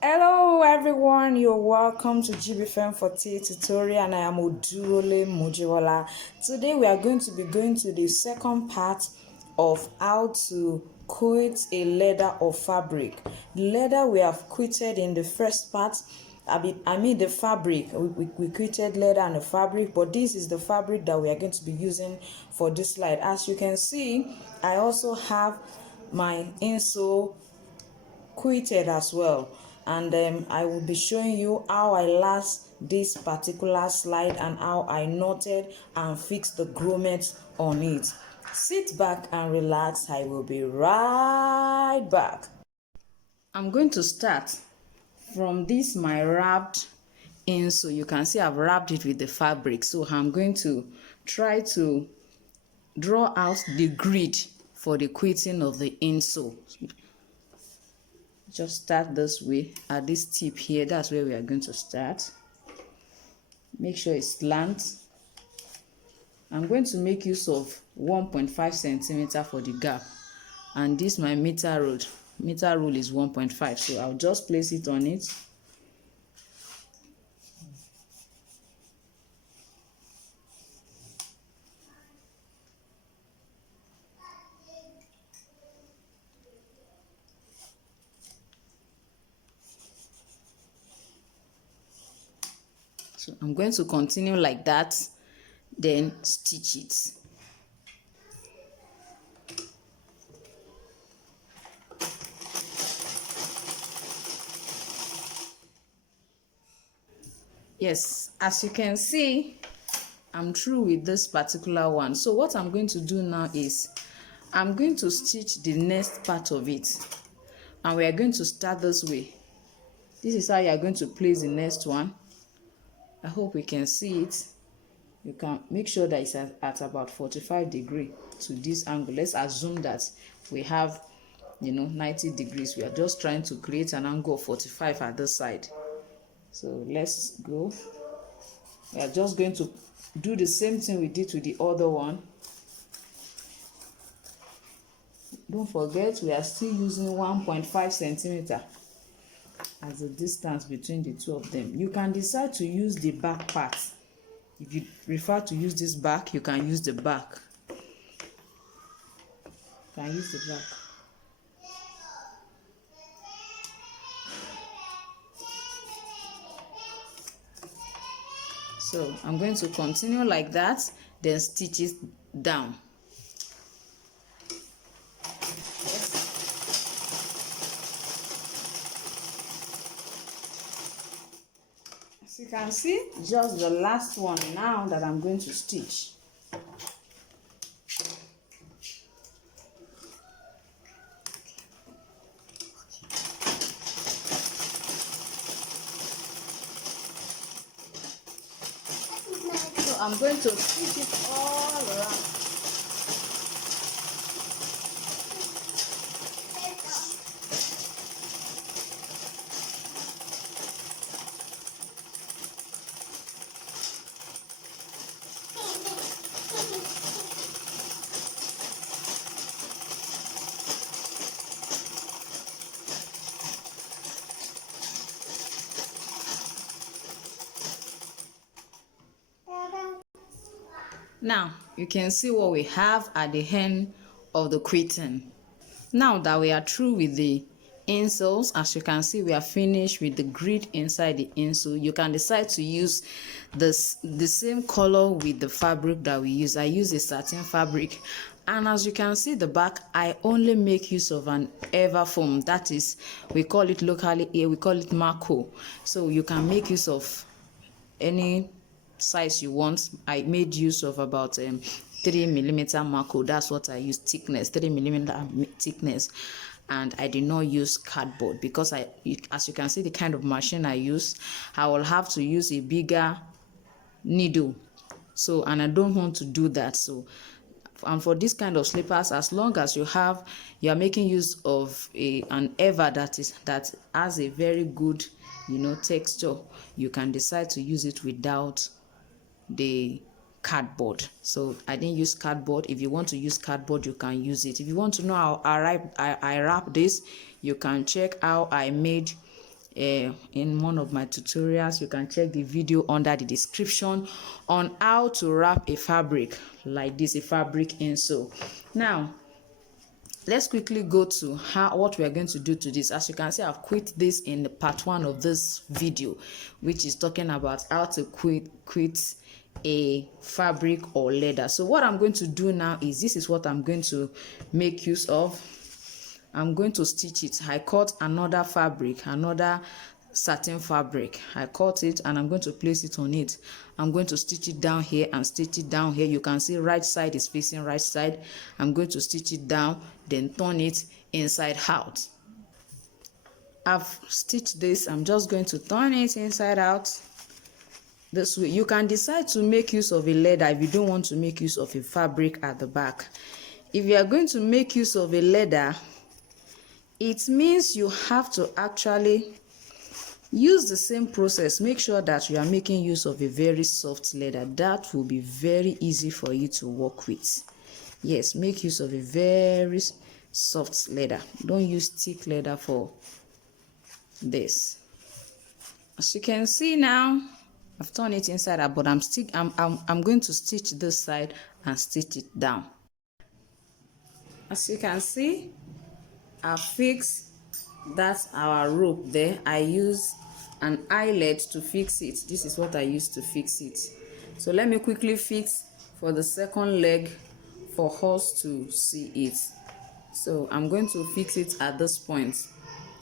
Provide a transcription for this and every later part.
Hello everyone, you're welcome to Jibbyfem Forte tutorial, and I am Oduole Mojiwala. Today we are going to be going to the second part of how to quilt a leather or fabric. The leather we have quilted in the first part. I mean the fabric. We quilted leather and the fabric, but this is the fabric that we are going to be using for this slide. As you can see, I also have my insole quilted as well, and I will be showing you how I last this particular slide and how I knotted and fixed the grommets on it. Sit back and relax. I will be right back. I'm going to start from this my wrapped in, so you can see I've wrapped it with the fabric. So I'm going to try to draw out the grid for the quilting of the insole. Just start this way at this tip here. That's where we are going to start. Make sure it's slant. I'm going to make use of 1.5 centimeter for the gap, and this my meter rule is 1.5, so I'll just place it on it. So I'm going to continue like that, then stitch it. Yes, as you can see, I'm through with this particular one. So what I'm going to do now is I'm going to stitch the next part of it, and we are going to start this way. This is how you are going to place the next one. I hope we can see it. You can make sure that it's at about 45 degrees to this angle. Let's assume that we have 90 degrees. We are just trying to create an angle of 45 at this side. So let's go. We are just going to do the same thing we did to the other one. Don't forget, we are still using 1.5 centimeter as the distance between the two of them. You can decide to use the back part. If you prefer to use this back, you can use the back. You can use the back. So I'm going to continue like that, then stitch it down. As you can see, just the last one now that I'm going to stitch. So I'm going to stitch it all around. Now you can see what we have at the end of the quilting. Now that we are through with the insoles, as you can see, we are finished with the grid inside the insole. You can decide to use the same color with the fabric that we use. I use a satin fabric, and as you can see the back, I only make use of an ever foam. That is, we call it locally here, we call it Marco. So you can make use of any size you want. I made use of about 3mm Marco. That's what I use, thickness, 3mm thickness. And I did not use cardboard because as you can see, the kind of machine I use, I will have to use a bigger needle. So, and I don't want to do that. So, and for this kind of slippers, as long as you are making use of an ever that has a very good texture, you can decide to use it without the cardboard. So I didn't use cardboard. If you want to use cardboard, you can use it. If you want to know how I wrap this, you can check how I made in one of my tutorials. You can check the video under the description on how to wrap a fabric like this, a fabric insole. Now let's quickly go to what we are going to do to this. As you can see, I've quit this in the part 1 of this video, which is talking about how to quit a fabric or leather. So what I'm going to do now is, this is what I'm going to make use of. I'm going to stitch it. I cut another fabric, another satin fabric. I cut it and I'm going to place it on it. I'm going to stitch it down here and stitch it down here. You can see right side is facing right side. I'm going to stitch it down, then turn it inside out. I've stitched this. I'm just going to turn it inside out this way. You can decide to make use of a leather if you don't want to make use of a fabric at the back. If you are going to make use of a leather, it means you have to actually use the same process. Make sure that you are making use of a very soft leather. That will be very easy for you to work with. Yes, make use of a very soft leather. Don't use thick leather for this. As you can see now, I've turned it inside out, but I'm going to stitch this side and stitch it down. As you can see, I fixed that's our rope there. I use an eyelet to fix it. This is what I used to fix it. So let me quickly fix for the second leg for us to see it. So I'm going to fix it at this point.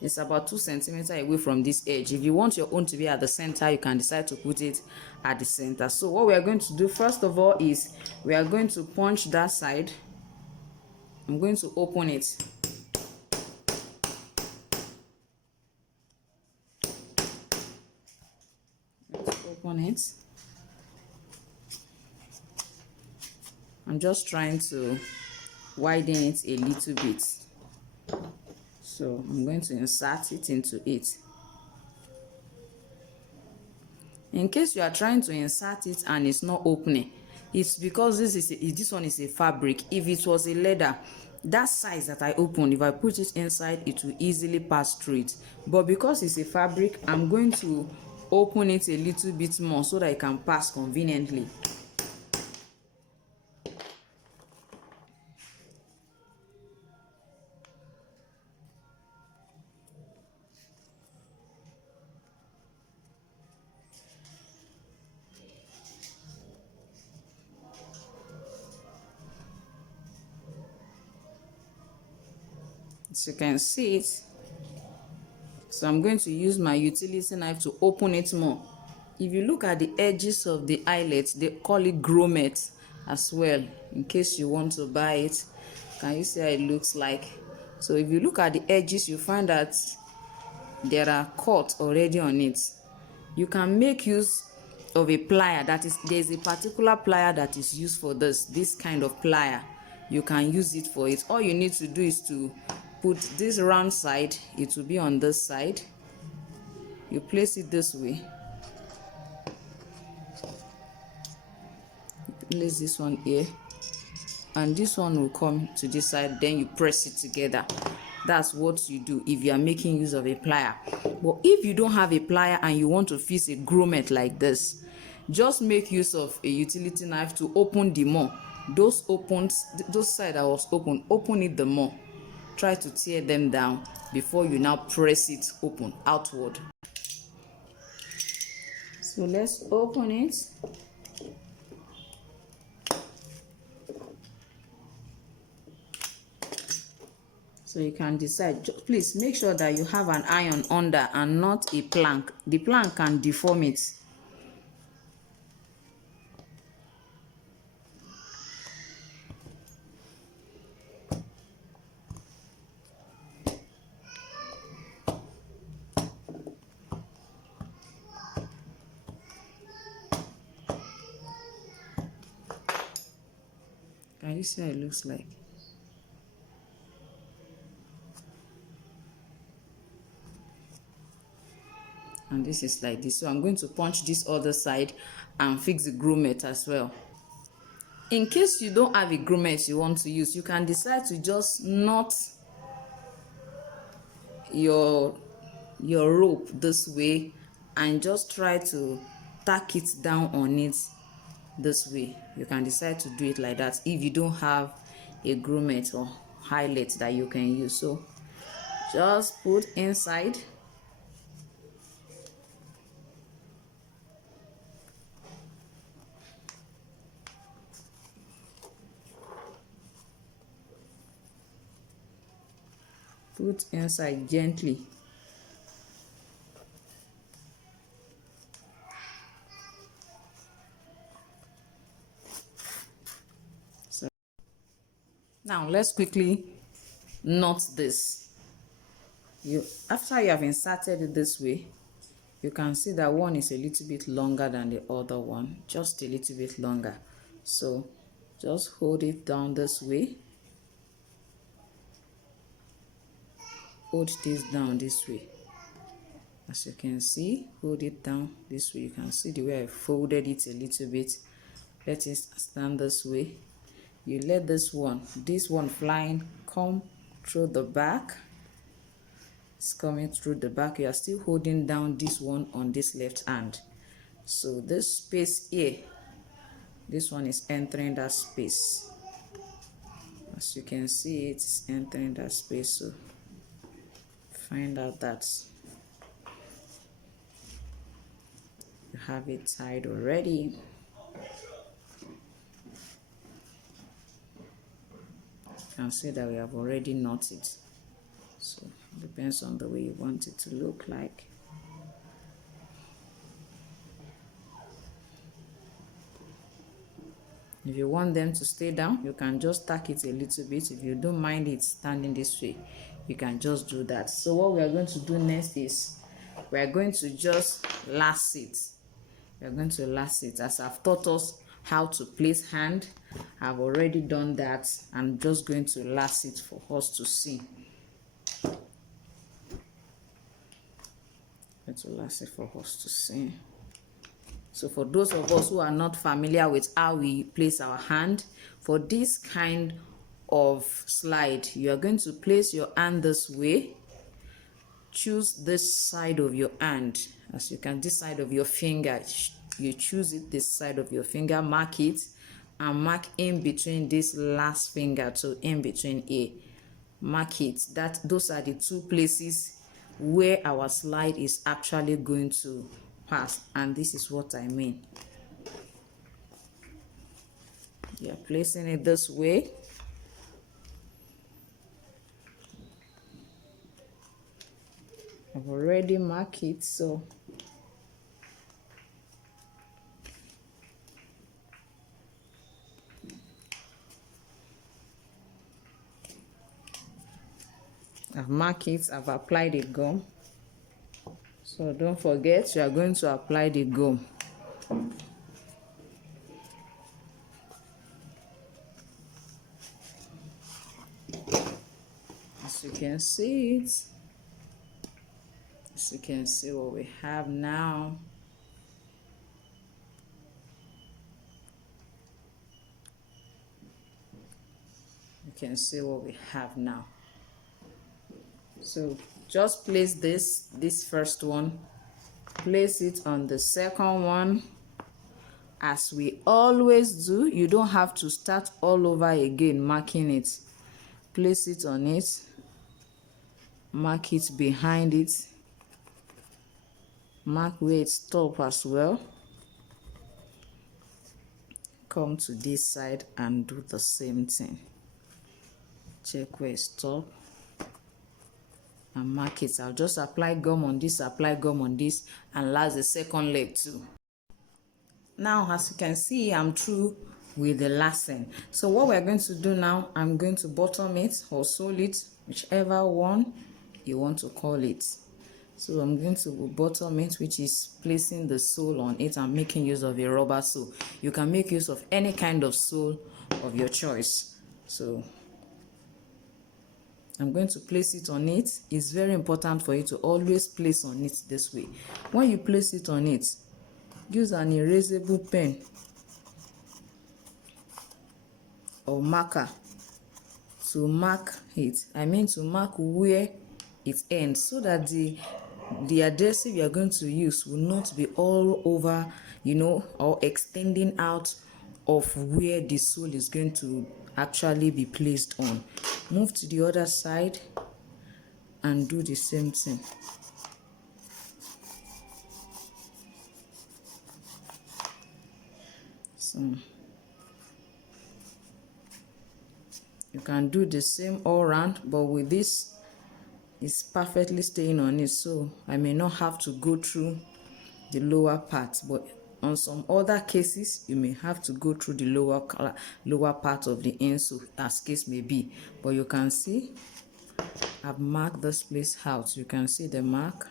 It's about 2 centimeters away from this edge. If you want your own to be at the center, you can decide to put it at the center. So what we are going to do first of all is we are going to punch that side. I'm going to open it. Open it. I'm just trying to widen it a little bit. So I'm going to insert it into it. In case you are trying to insert it and it's not opening, it's because this one is a fabric. If it was a leather, that size that I opened, if I put it inside, it will easily pass through it. But because it's a fabric, I'm going to open it a little bit more so that it can pass conveniently. As you can see it, so I'm going to use my utility knife to open it more. If you look at the edges of the eyelet, they call it grommet as well, in case you want to buy it. Can you see how it looks like? So if you look at the edges, you find that there are cuts already on it. You can make use of a plier. There's a particular plier that is used for this kind of plier. You can use it for it. All you need to do is to put this round side, it will be on this side. You place it this way. Place this one here, and this one will come to this side. Then you press it together. That's what you do if you are making use of a plier. But if you don't have a plier and you want to fix a grommet like this, just make use of a utility knife to open the more. Those side that was open it the more. Try to tear them down before you now press it open outward. So let's open it. So you can decide. Please make sure that you have an iron under and not a plank. The plank can deform it. Can you see how it looks like? And this is like this. So I'm going to punch this other side and fix the grommet as well. In case you don't have a grommet you want to use, you can decide to just knot your your rope this way and just try to tack it down on it this way. You can decide to do it like that if you don't have a grommet or highlight that you can use. So just put inside, put inside gently. So now let's quickly knot this. After you have inserted it this way, you can see that one is a little bit longer than the other one, just a little bit longer. So just hold it down this way. Hold this down this way. As you can see, hold it down this way. You can see the way I folded it a little bit. Let it stand this way. You let this one flying come through the back. It's coming through the back. You are still holding down this one on this left hand. So this space here, this one is entering that space. As you can see, it's entering that space. So find out that you have it tied already. You can see that we have already knotted. So it depends on the way you want it to look like. If you want them to stay down, you can just tack it a little bit. If you don't mind it standing this way, you can just do that. So what we are going to do next is we are going to just lace it. We are going to lace it. As I've taught us how to place hand, I've already done that. I'm just going to lace it for us to see. I'm going to lace it for us to see. So for those of us who are not familiar with how we place our hand, for this kind of slide, you are going to place your hand this way. Choose this side of your hand. As you can, this side of your finger, you choose it, this side of your finger, mark it, and mark in between this last finger to in between here. Mark it. Those are the two places where our slide is actually going to pass, and this is what I mean. You're placing it this way. I've already marked it, so I've marked it, I've applied the gum. So don't forget, you are going to apply the gum. As you can see it, as you can see what we have now. You can see what we have now. So just place this first one, place it on the second one. As we always do, you don't have to start all over again marking it. Place it on it, mark it behind it, mark where it stops as well. Come to this side and do the same thing. Check where it stops and mark it. I'll just apply gum on this, apply gum on this, and last the second leg too. Now, as you can see, I'm through with the lacing. So what we're going to do now, I'm going to bottom it or sole it, whichever one you want to call it. So I'm going to bottom it, which is placing the sole on it and making use of a rubber sole. You can make use of any kind of sole of your choice. So I'm going to place it on it. It's very important for you to always place on it this way. When you place it on it, use an erasable pen or marker to mark it. I mean to mark where it ends, so that the the adhesive you are going to use will not be all over, or extending out of where the sole is going to actually be placed on. Move to the other side and do the same thing. So you can do the same all around, but with this, it's perfectly staying on it, so I may not have to go through the lower part. But on some other cases, you may have to go through the lower part of the insole, as case may be. But you can see I've marked this place out. You can see the mark,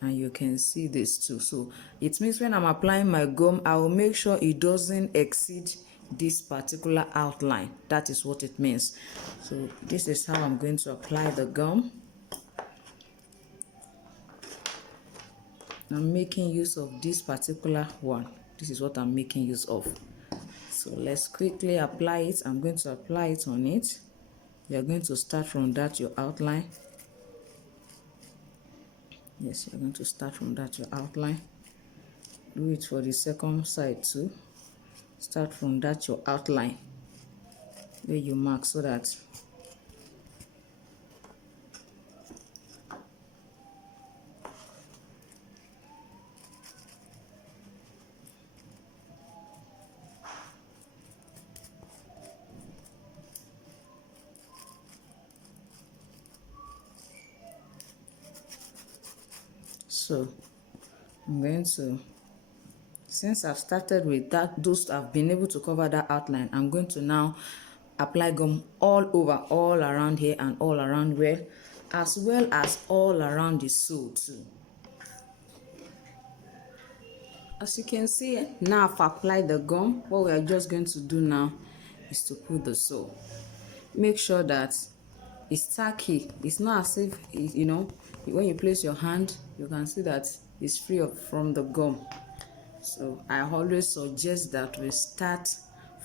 and you can see this too. So it means when I'm applying my gum, I will make sure it doesn't exceed this particular outline. That is what it means. So this is how I'm going to apply the gum. I'm making use of this particular one. This is what I'm making use of. So let's quickly apply it. I'm going to apply it on it. You're going to start from that, your outline. Yes, you're going to start from that, your outline. Do it for the second side too. Start from that, your outline, where you mark, so that so I'm going to, since I've started with that, those I've been able to cover that outline, I'm going to now apply gum all over, all around here and all around where, as well as all around the sole too. As you can see, now I've applied the gum. What we are just going to do now is to put the sole. Make sure that it's tacky. It's not as if, when you place your hand, you can see that it's free from the gum. So I always suggest that we start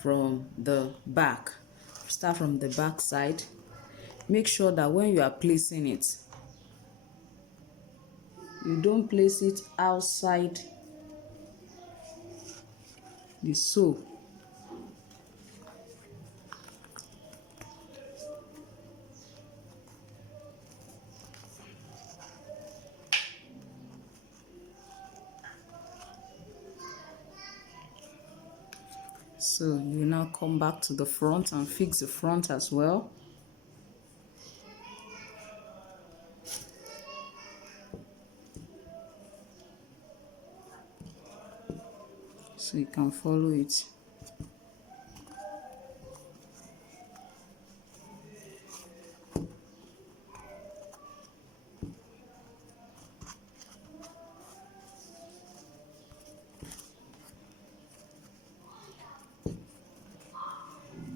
from the back. Start from the back side. Make sure that when you are placing it, you don't place it outside the sole. So you now come back to the front and fix the front as well. So you can follow it.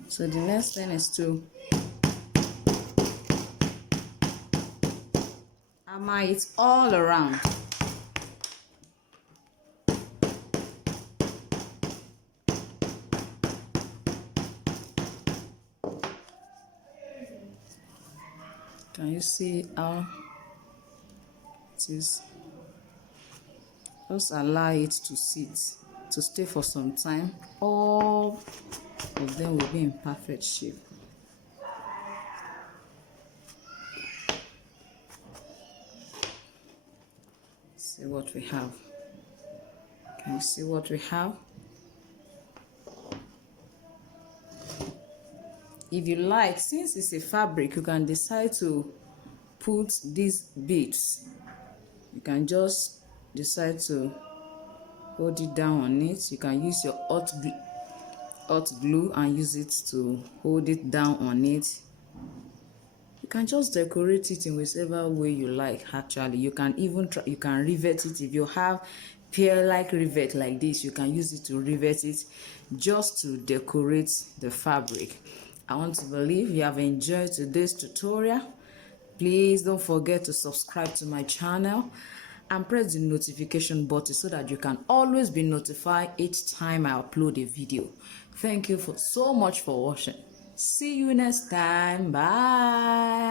So the next thing is to hammer it all around. Can you see how it is? Just allow it to sit, to stay for some time. All of them will be in perfect shape. See what we have. Can you see what we have? If you like, since it's a fabric, you can decide to put these beads. You can just decide to hold it down on it. You can use your hot glue and use it to hold it down on it. You can just decorate it in whichever way you like. Actually, you can even you can rivet it. If you have pear-like rivet like this, you can use it to rivet it, just to decorate the fabric. I want to believe you have enjoyed today's tutorial. Please don't forget to subscribe to my channel and press the notification button so that you can always be notified each time I upload a video. Thank you so much for watching. See you next time. Bye.